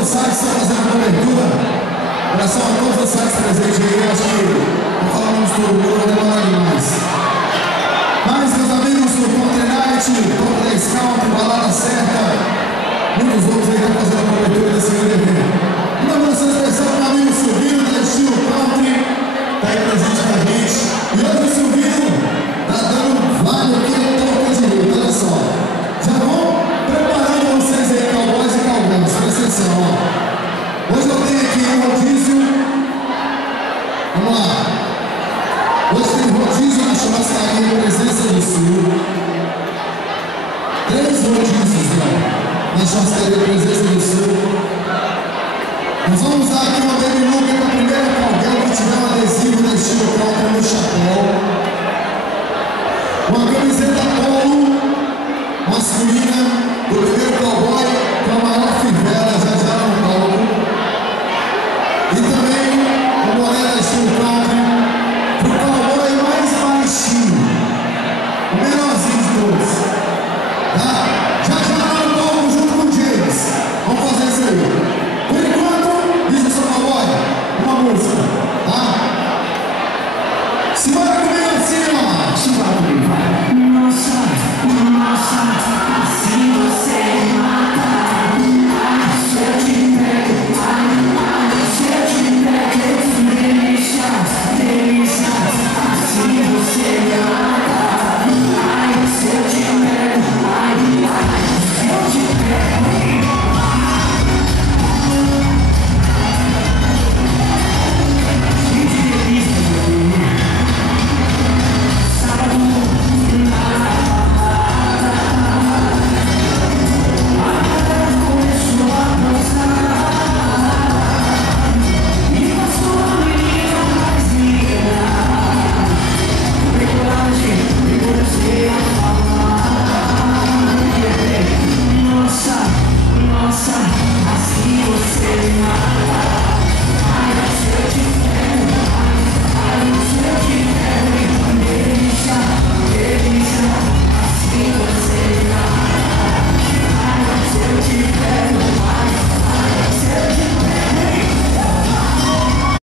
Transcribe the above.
os sites estão fazendo a cobertura. Abração a todos os sites presentes aí. Acho que vou falar o nome de todo mundo, vai demorar demais. Mas, meus amigos do Country Night, Top 10 Country, Balada Certa, muitos outros aí estão fazendo a cobertura desse grande evento. Uma menção especial para o amigo Silvino, da Estilo Country, está aí presente com a gente. E hoje o Silvino está dando vale aqui no toque de rede, olha só. Já vão preparando vocês aí, cowboys e cowgirls, presta atenção, ó. Hoje eu tenho aqui um rodízio. Vamos lá. Hoje tem rodízio na churrascaria Presença do Sul. 3 rodízios, ó, na churrascaria Presença do Sul. Nós vamos usar aqui uma baby look para a primeira cowgirl que tiver um adesivo da Estilo Country no chapéu. Uma camiseta polo masculina.